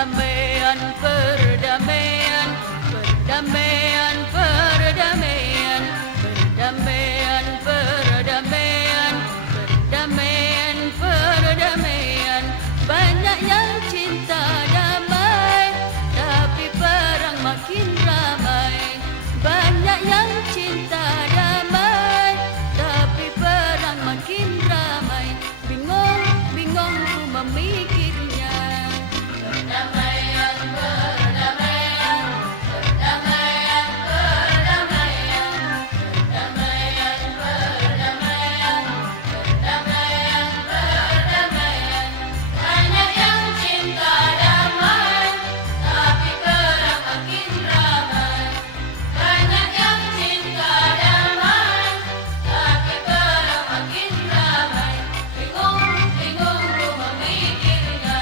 perdamaian, perdamaian, perdamaian, perdamaian, perdamaian, perdamaian, perdamaian, perdamaian. Banyak yang cinta damai, tapi perang makin ramai. Banyak yang cinta damai, tapi perang makin ramai. Bingung, bingung ku memikirnya. Perdamaian, perdamaian, perdamaian, perdamaian, perdamaian, perdamaian, perdamaian, perdamaian. Banyak yang cinta damai, tapi perang makin ramai. Banyak yang cinta damai, tapi perang makin ramai. Bingung, bingung ku memikirnya.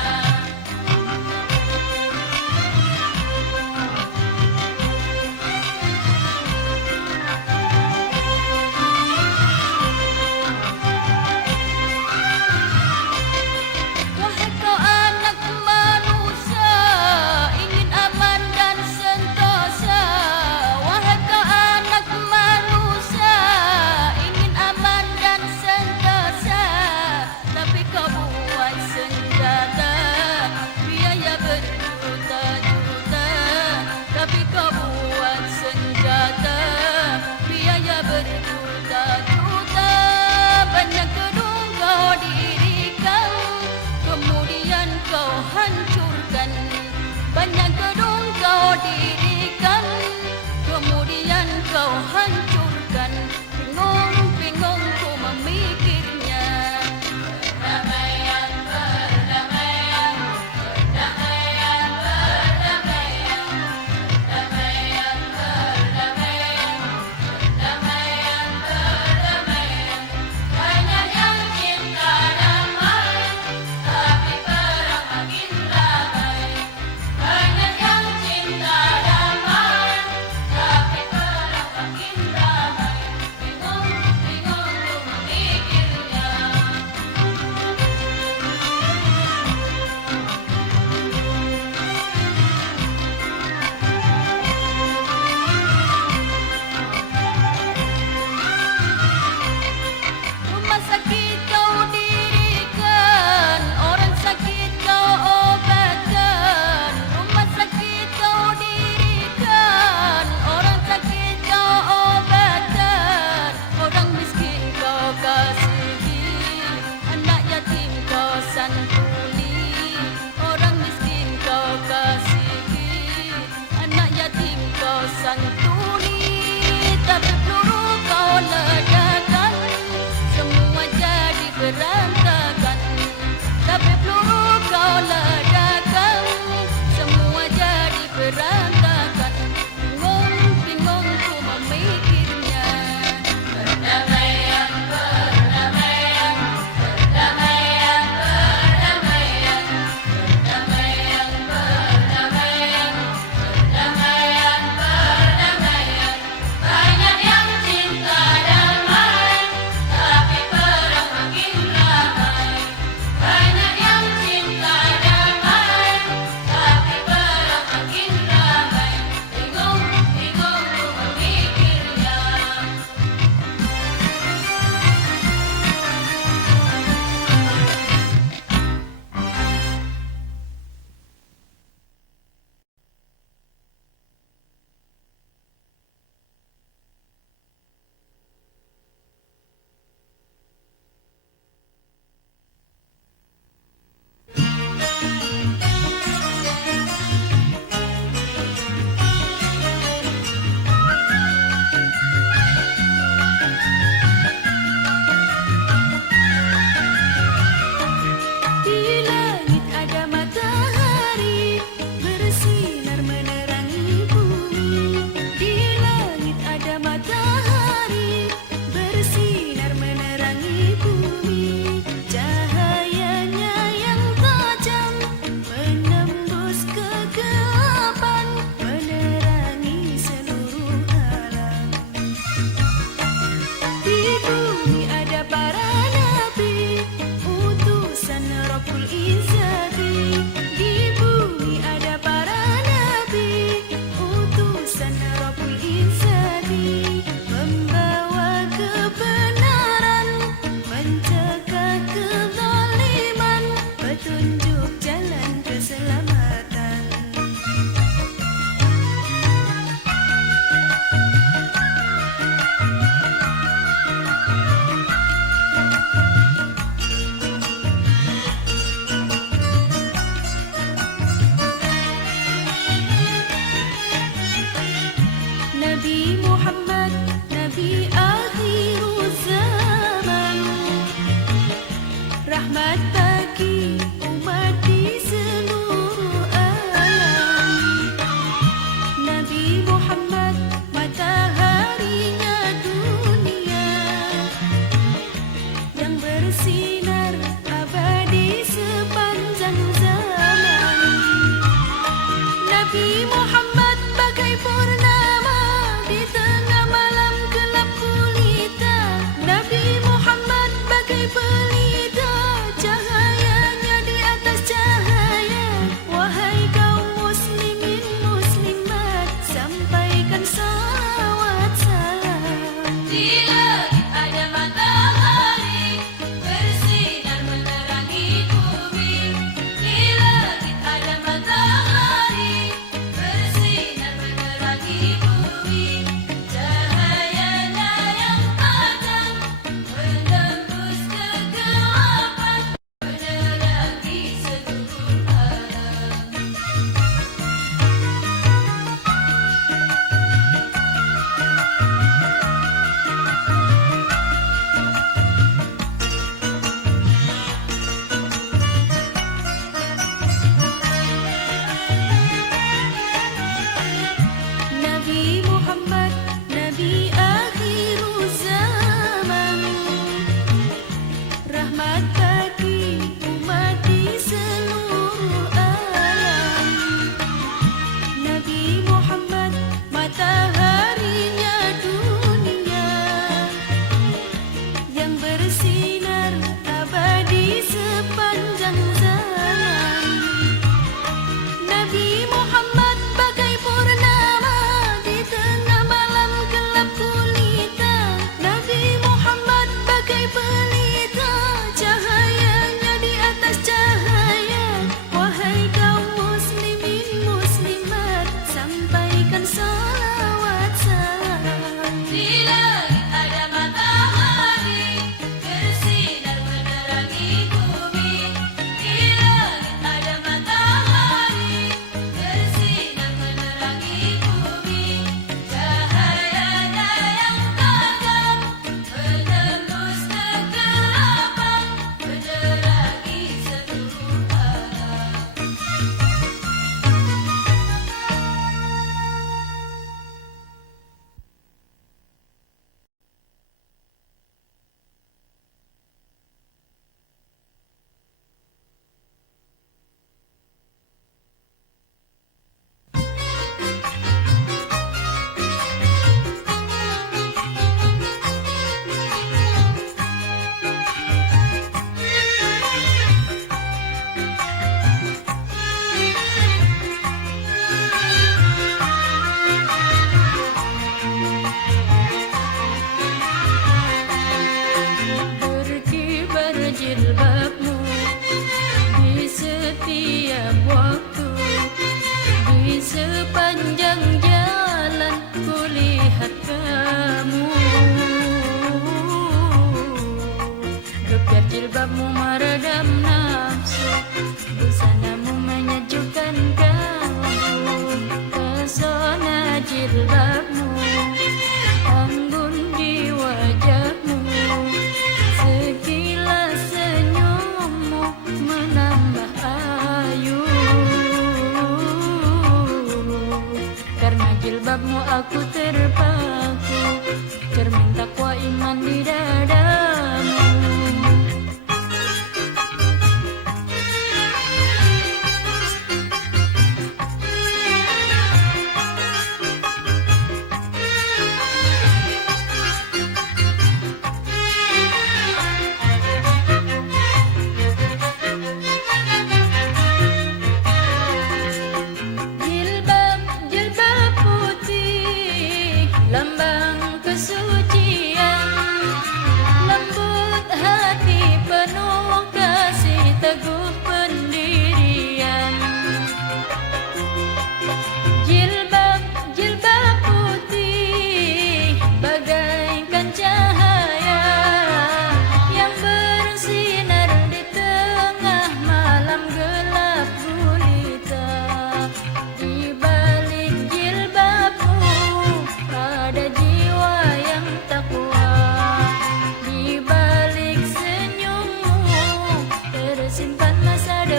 Wahai kau anak manusia, ingin aman dan sentosa. Wahai kau anak manusia, ingin aman dan sentosa. Tapi kau buat senjata, biaya berjuta-juta. Tapi kau buat senjata, biaya berjuta-juta. Banyak gedung kau dirikan, kemudian kau hancurkan. Banyak gedung kau dirikan, kemudian kau hancurkan. Bingung, bingung ku memikirnya. Perdamaian, perdamaian, perdamaian, perdamaian, perdamaian, perdamaian, perdamaian, perdamaian. Banyak yang cinta damai, tapi perang makin ramai. Banyak yang cinta damai, tapi perang makin ramai. Bingung, bingung ku memikirnya. Rumah sakit kau dirikan, orang sakit kau obatkan. Rumah sakit kau dirikan, orang sakit kau obatkan. Orang miskin kau kasihi, anak yatim kau santuni. Orang miskin kau kasihi, anak yatim kau santuni. Tapi peluru kau ledakan, semua jadi berantakan. Tapi peluru kau ledakan, semua jadi berantakan. Bingung, bingung ku memikirnya. Perdamaian, perdamaian, perdamaian, perdamaian,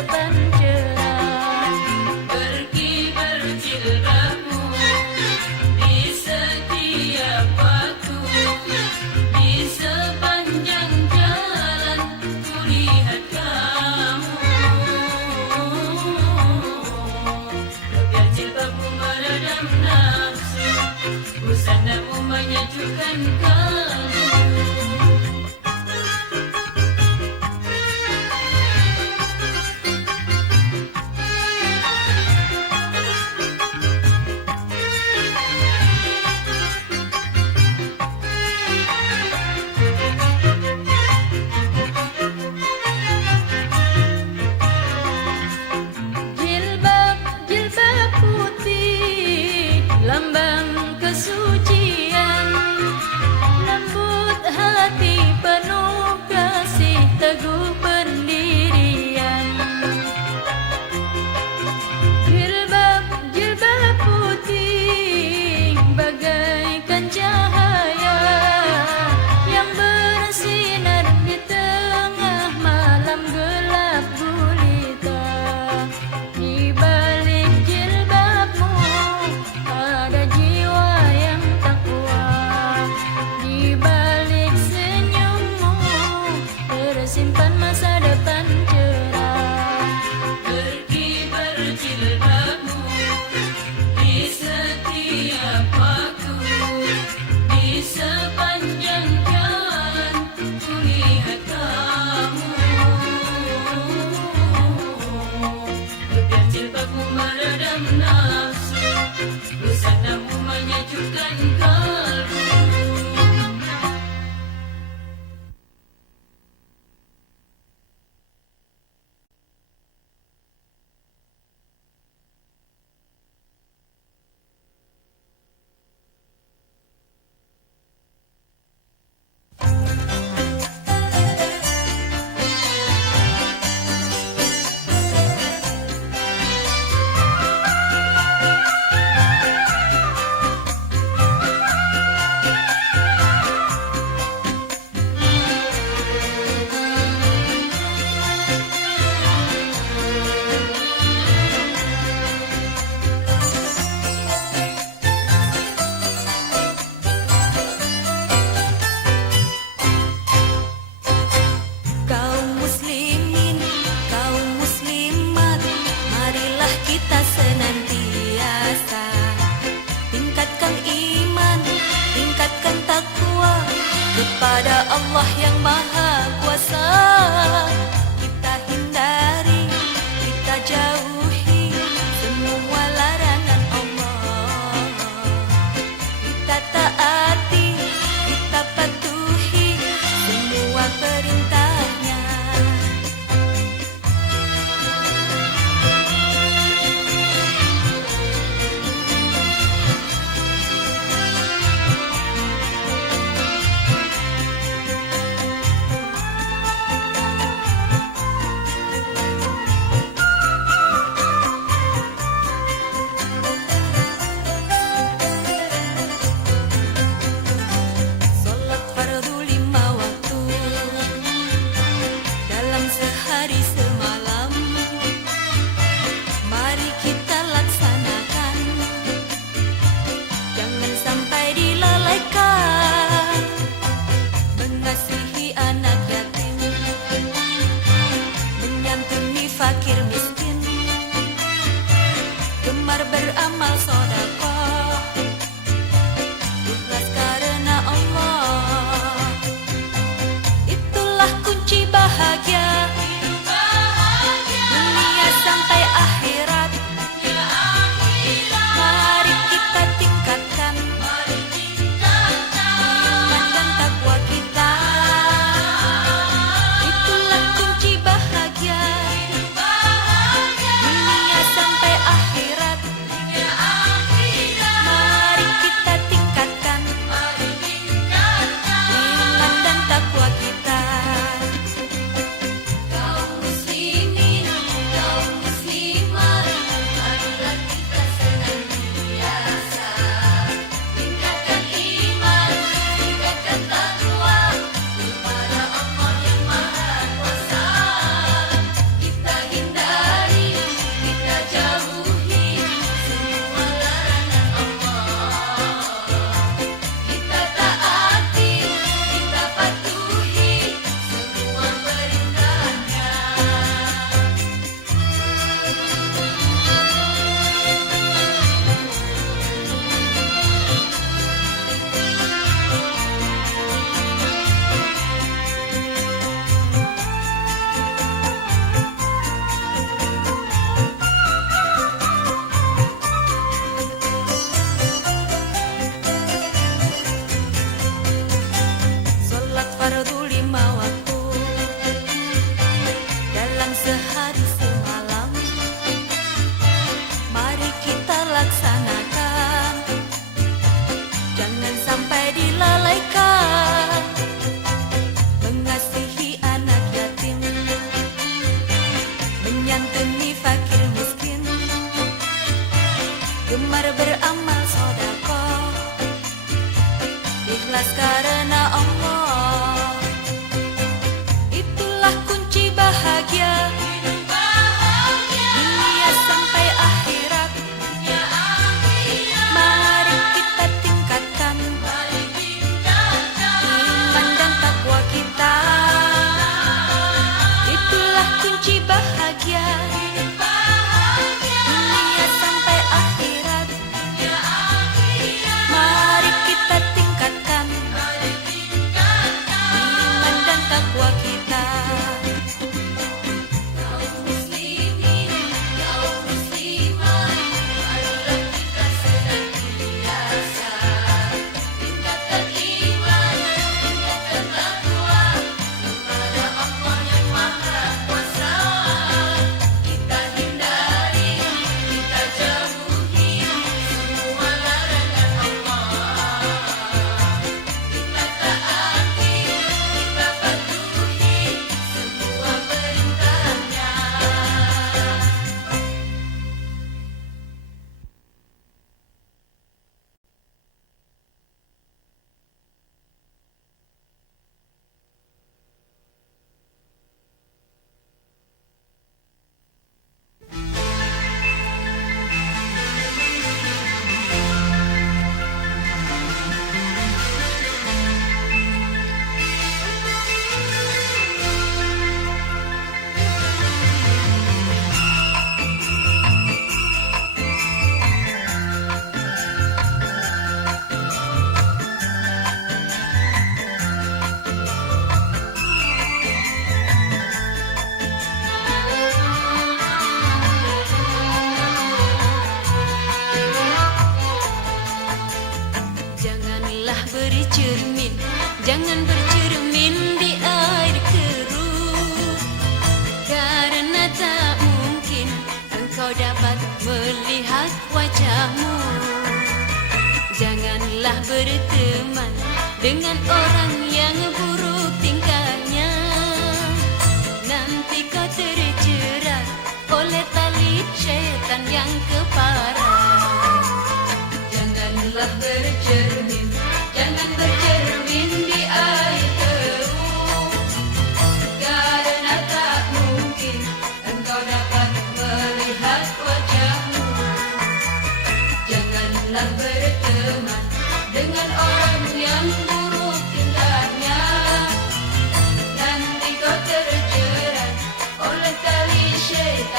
depan cerah. Berkibar jilbabmu di setiap waktu, di sepanjang jalan kulihat kamu. Biar jilbabmu meredam nafsu, busanamu menyejukkan kalbu.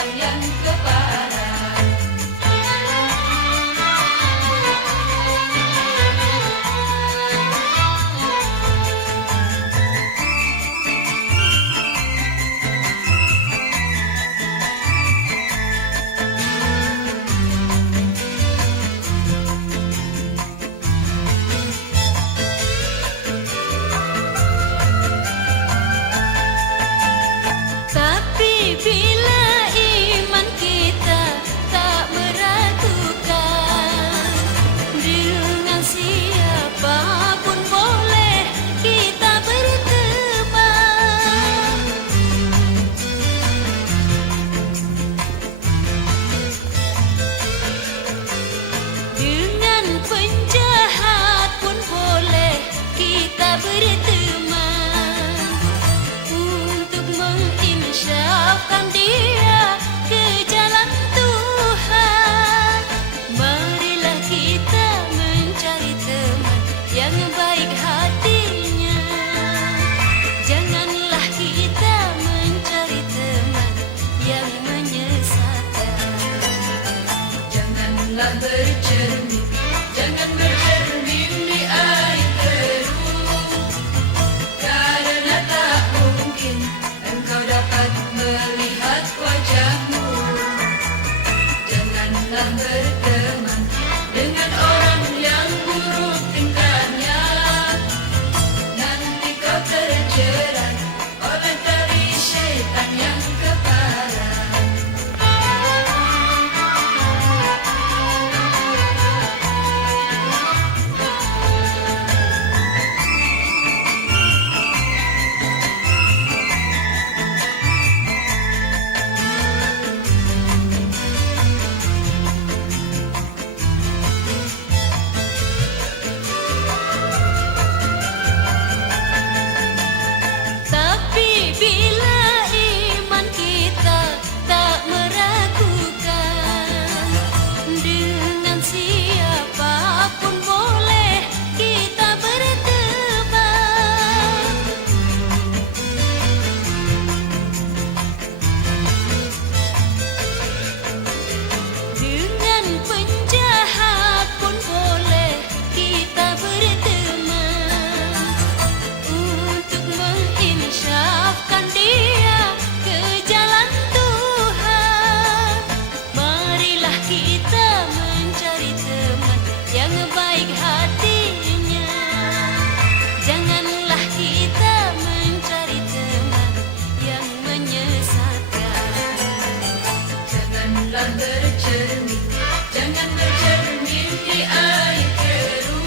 setan yang kepala. Tapi bila iman kita tak meragukan, dengan siapapun boleh kita berteman. Dengan penjahat pun boleh kita berteman, untuk menginsafkan dia ke jalan Tuhan. Marilah kita mencari teman yang baik hatinya. Janganlah kita mencari teman yang menyesatkan. Janganlah bercermin, jangan bercermin di air keruh, karena tak mungkin engkau dapat melihat wajahmu. Janganlah berteman dengan orang yang buruk tingkahnya, nanti kau terjerat oleh tali syaitan yang kepala. Tapi bila iman kita tak meragukan, dengan siapapun boleh kita berteman. Dengan penjahat pun boleh kita berteman, untuk menginsafkan dia ke jalan Tuhan. Marilah kita mencari teman yang baik hatinya. Janganlah kita mencari teman yang menyesatkan. Janganlah bercermin, jangan bercermin di air keruh,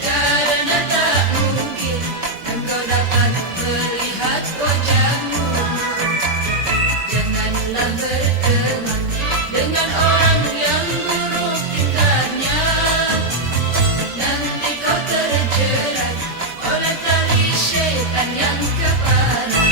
karena tak mungkin engkau dapat melihat wajahmu. Janganlah berteman dengan orang yang buruk tingkahnya, nanti kau terjerat oleh tali syaitan yang kepala. Janganlah berteman dengan orang yang buruk tingkahnya, nanti kau terjerat oleh tali syaitan yang kepala.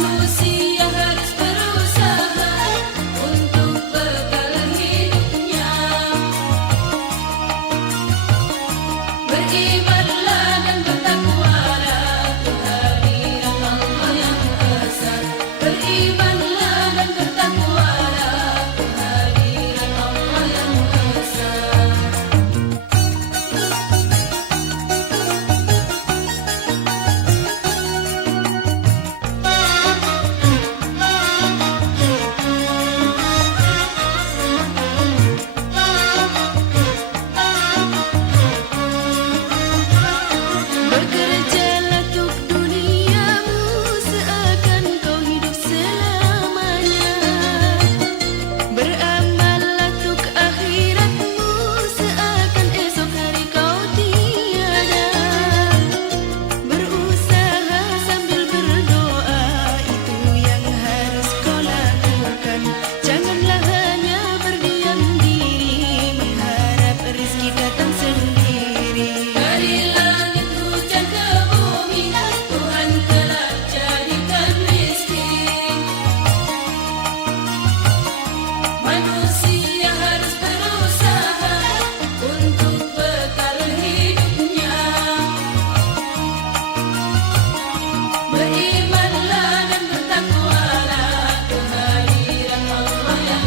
Manusia harus berusaha untuk bekal hidupnya. Berimanlah dan bertakwalah kehadiran Allah yang esa. Berimanlah dan bertakwalah kehadiran Allah yang esa. Bekerjalah untuk duniamu seakan kau hidup selamanya. Beramallah untuk akhiratmu seakan esok hari kau tiada. Berusaha sambil berdoa, itu yang harus kau lakukan. Janganlah hanya berdiam diri mengharap rezeki datang sendiri. Dari langit hujan ke bumi, Tuhan telah jadikan miskin. Manusia harus berusaha untuk bekal hidupnya. Berimanlah dan bertakwalah kehadiran Allah yang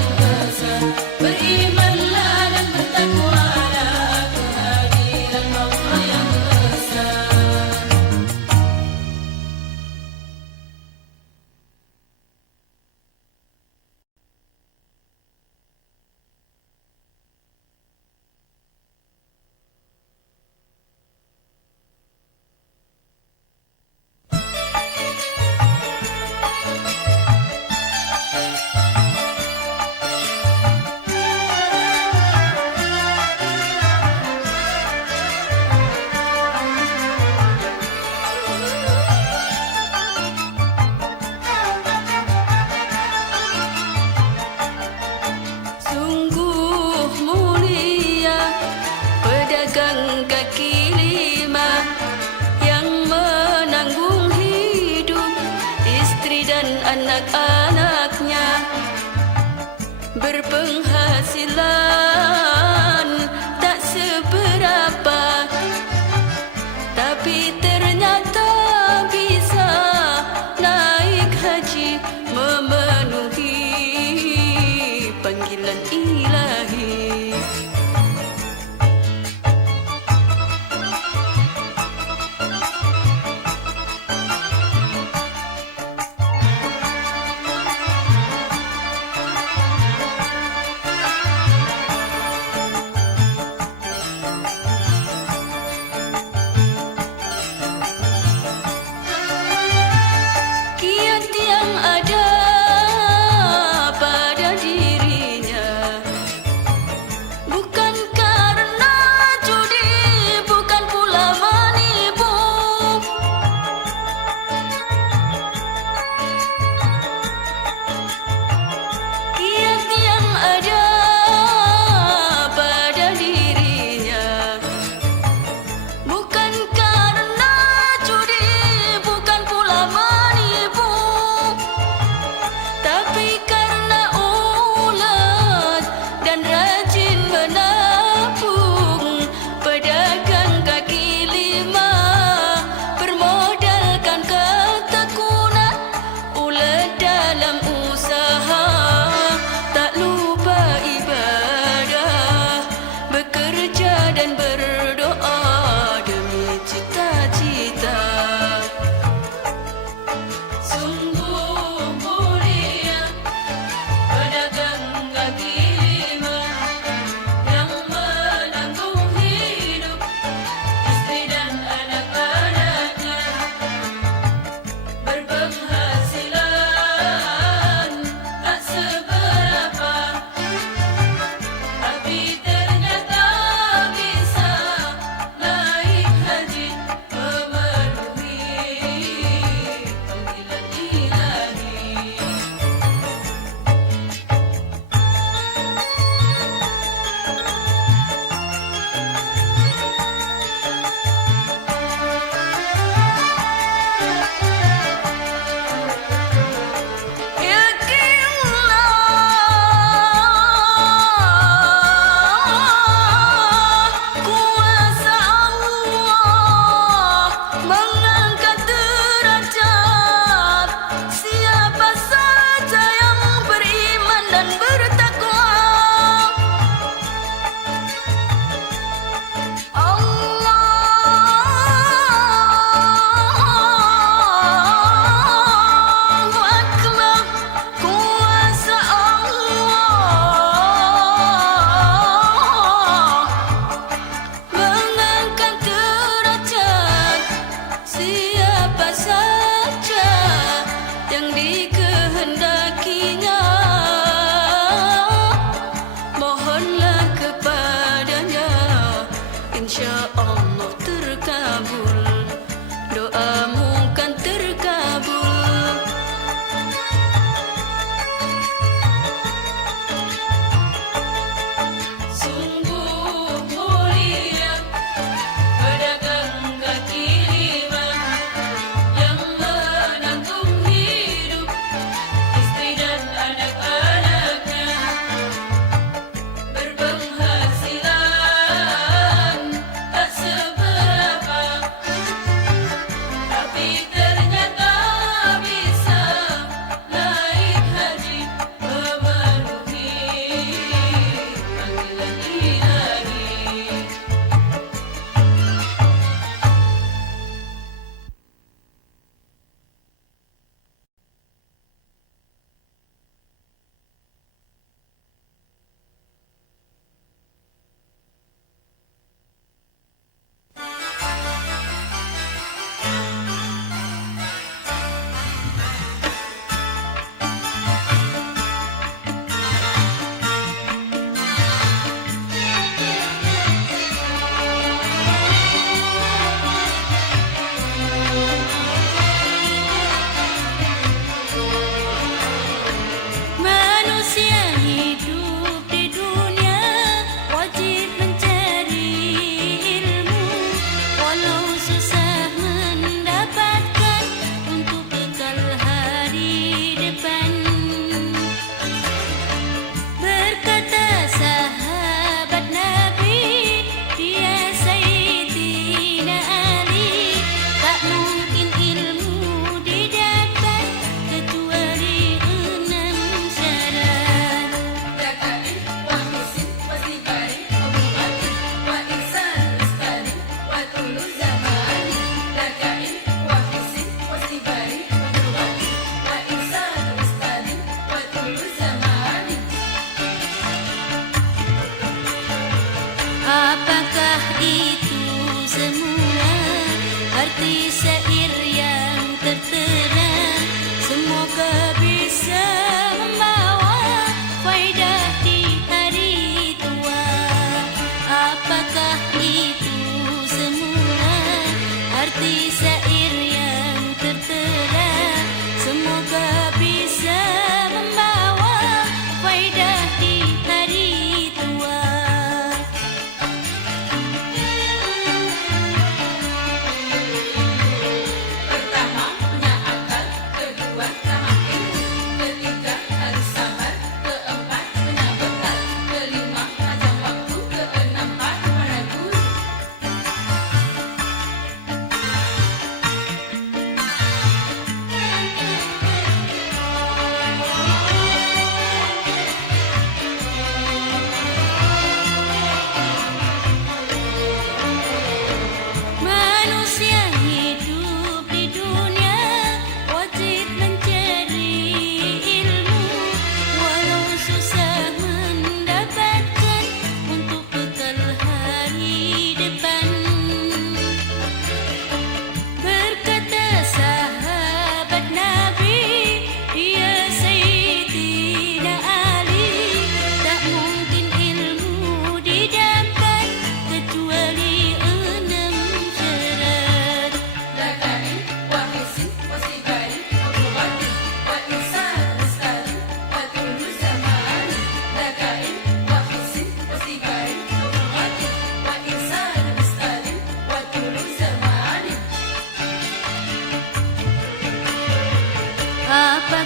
esa. Berimanlah dan bertakwalah kehadiran Allah yang esa. Sungguh mulia pedagang kaki lima yang menanggung hidup istri dan anak-anaknya. Berpenghasilan tak seberapa, tapi ternyata bisa naik haji memenuhi panggilan ilahi. Kiat yang ada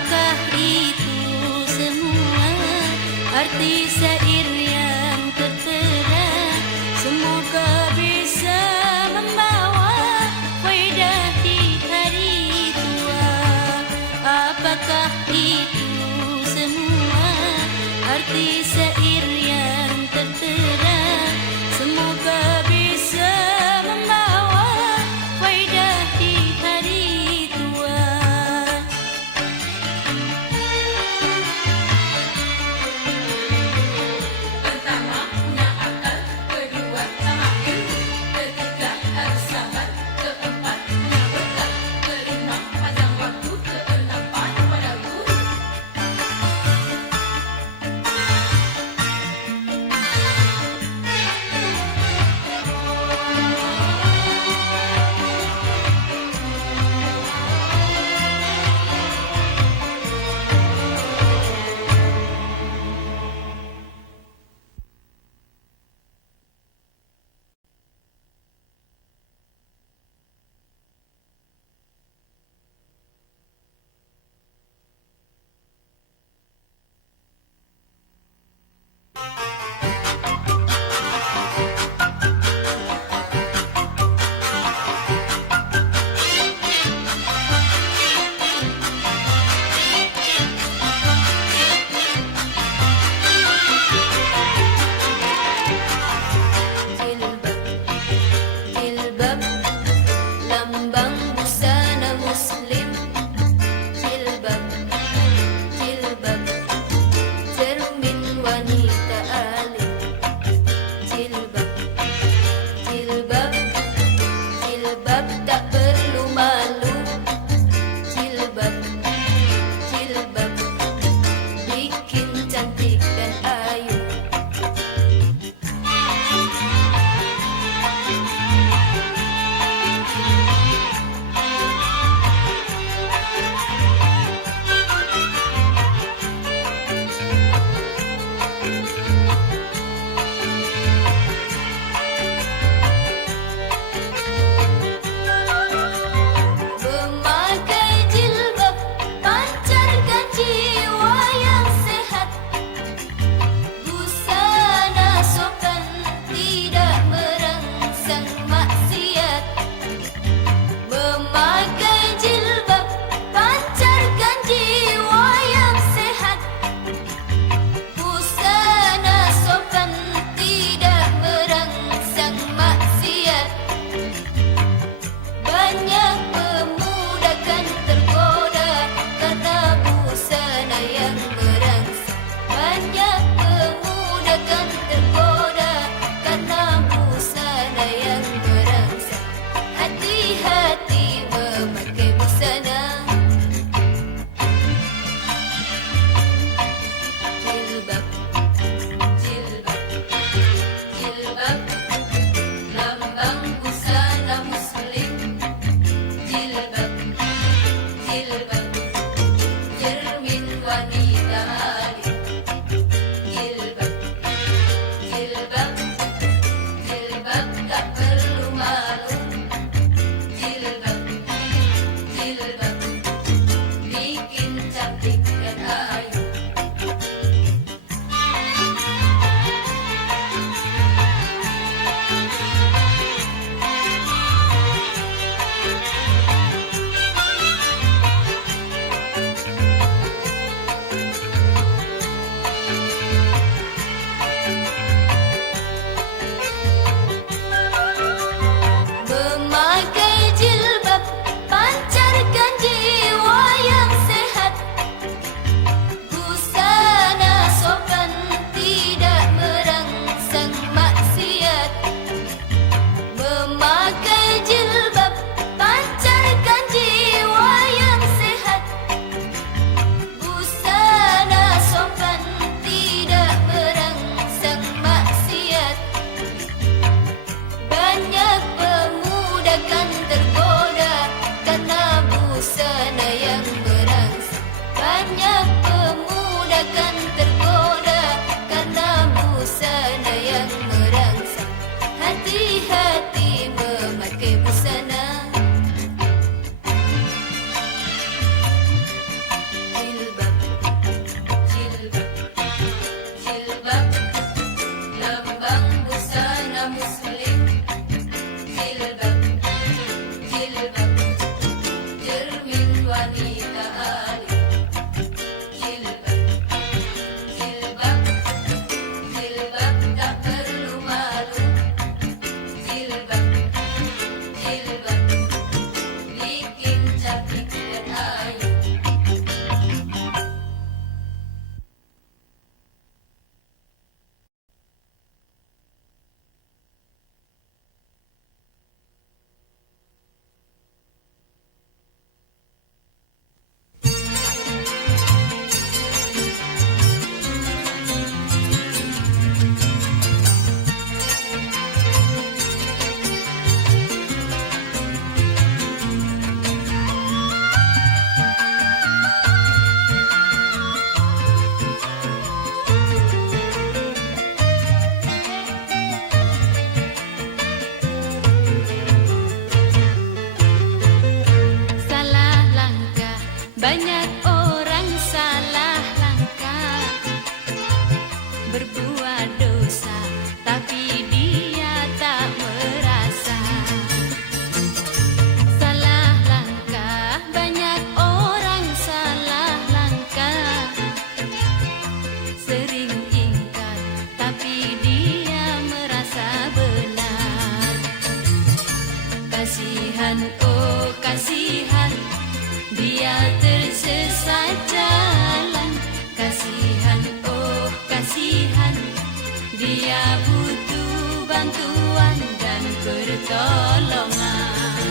Apakah itu semua arti syair yang tertera? Semoga bisa membawa faedah di hari tua. Apakah itu semua arti syair yang tertera? Semoga bisa membawa faedah di hari tua. Pertama, punya akal. Kedua, sama ilmu. Ketiga, harus sabar. Keempat, punya bekal. Kelima, panjang waktu. Keenam, patuh pada guru. Jilbab, lambang busana muslim. Jilbab, cermin wanita alim. Jilbab, tak perlu malu. Jilbab, bikin cantik dan ayu. Memakai jilbab pancarkan jiwa yang sehat. Busana sopan tidak merangsang maksiat. Memakai jilbab pancarkan jiwa yang sehat. Busana sopan tidak merangsang maksiat. Banyak pemuda kan tergoda karena busana yang merangsang. Banyak pemuda kan tergoda karena busana yang merangsang. Hati-hati memakai busana. Jilbab, lambang busana muslim. Jilbab, cermin wanita alim. Jilbab, tak perlu malu. Jilbab, bikin cantik dan ayu. bantuan dan pertolongan.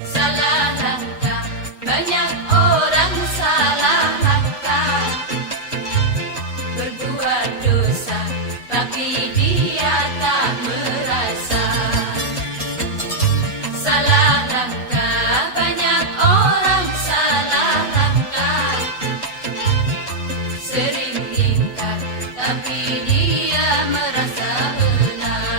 Salah langkah, banyak orang salah langkah, berbuat dosa, tapi dia tak merasa. Salah langkah, banyak orang salah langkah, sering ingkar, tapi dia merasa benar.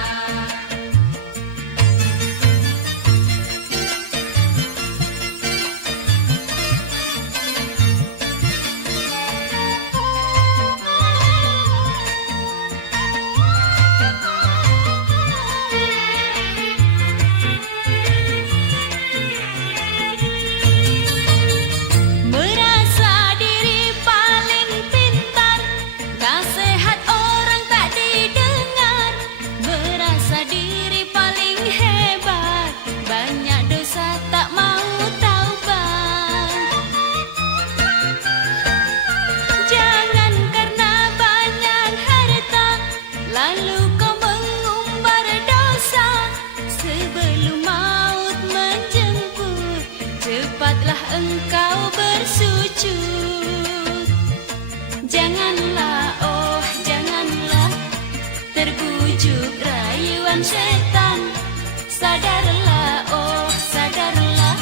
Merasa diri paling pintar, nasihat orang tak didengar. Merasa diri paling hebat, banyak dosa tak mau taubat. Jangan karena banyak harta, lalu kau mengumbar dosa. Sebelum maut menjemput, cepatlah engkau bersujud. Janganlah, oh janganlah terbujuk rayuan setan. Sadarlah, oh sadarlah,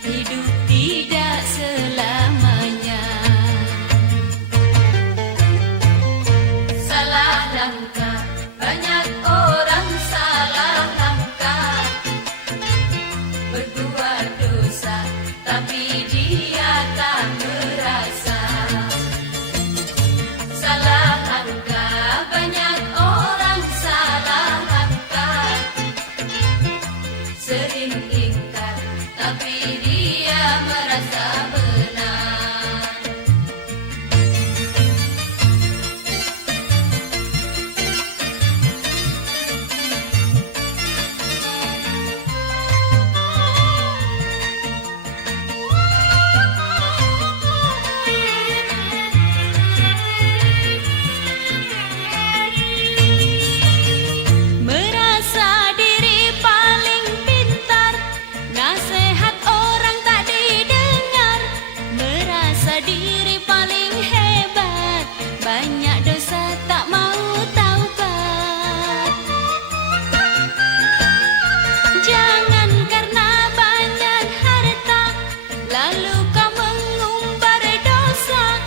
hidup tidak selamanya. Salah langkah, banyak orang salah langkah, berbuat dosa, tapi dia tak merasa. Salah langkah, banyak orang salah langkah, sering ingkar, tapi dia merasa benar. Merasa diri paling pintar, nasihat orang tak didengar. Merasa diri paling hebat, banyak dosa tak mau taubat. Jangan karena banyak harta, lalu kau mengumbar dosa.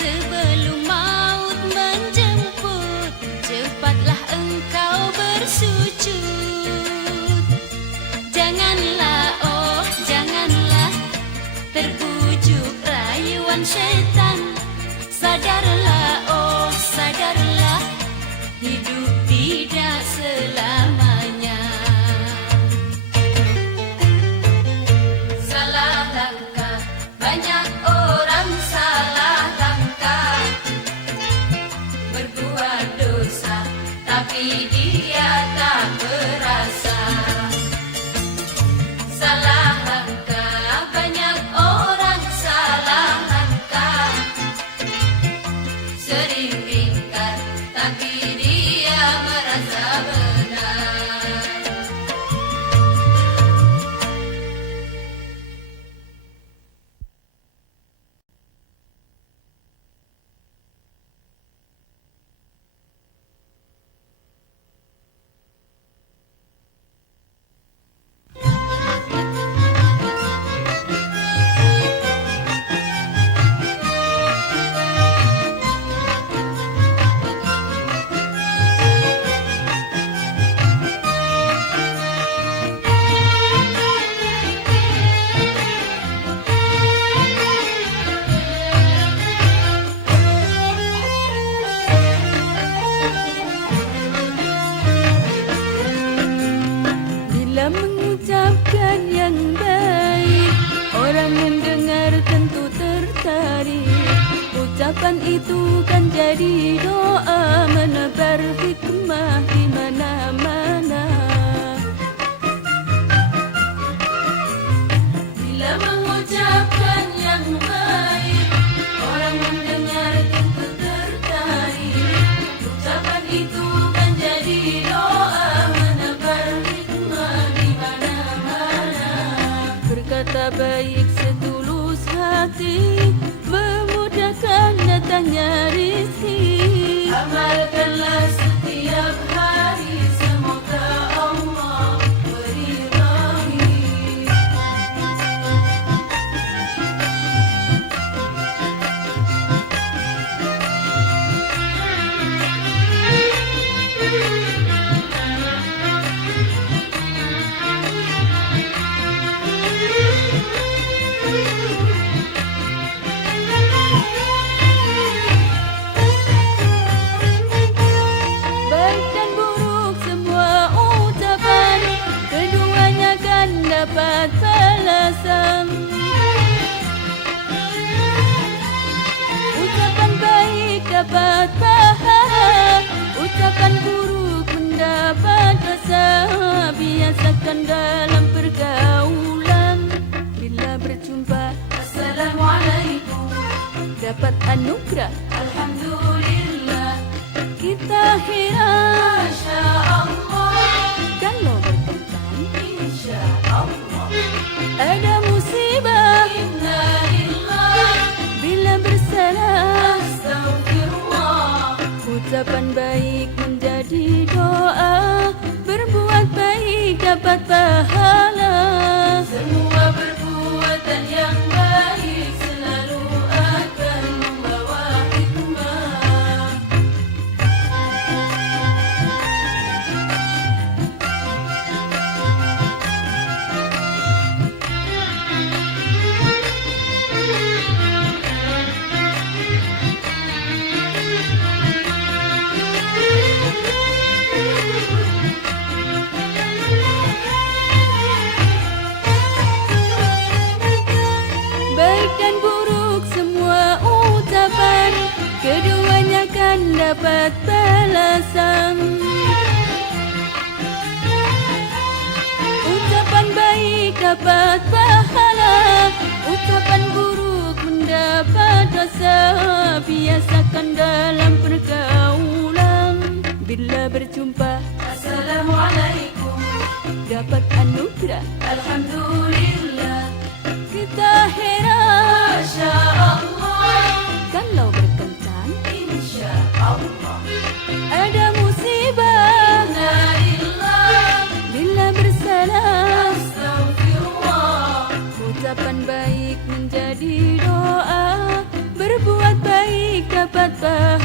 Sebelum maut menjemput, cepatlah engkau bersujud. Janganlah, oh janganlah terbujuk rayuan setan. Sadarlah, oh sadarlah, hidup tidak selamanya. Salah langkah, banyak orang salah langkah, berbuat dosa, tapi dia tak merasa. Salah langkah, banyak orang salah langkah, sering ingkar, tapi dia merasa benar. Bila mengucapkan yang baik, orang mendengar tentu tertarik. Ucapan itu kan jadi doa, menebar hikmah di mana-mana. Bila mengucapkan yang baik, orang mendengar tentu tertarik. Ucapan itu kan jadi baik setulus hati, memudahkan datangnya rizki. Amalkanlah setiap hari, semoga Allah meridai. Baik dan buruk semua ucapan, keduanya kan dapat balasan. Ucapan baik dapat pahala, ucapan buruk mendapat dosa. Biasakan dalam pergaulan, bila berjumpa Assalamualaikum, dapat anugerah. alhamdulillah, Kita heran masya Allah, kalau bertentang insya Allah. ada musibah. Inna lillah, Bila bersalah, astagfirullah. ucapan baik menjadi doa, berbuat baik dapat pahala. Semua perbuatan yang baik selalu akan membawa hikmah. Baik dan buruk semua ucapan, keduanya kan dapat balasan. Ucapan baik dapat pahala, ucapan buruk mendapat dosa. Biasakan dalam pergaulan, bila berjumpa Assalamualaikum, dapat anugerah. alhamdulillah, Kita heran masya Allah, kalau berkencang insya Allah. ada musibah. Inna lillah, Bila bersalah, astagfirullah. ucapan baik menjadi doa, berbuat baik dapat pahala.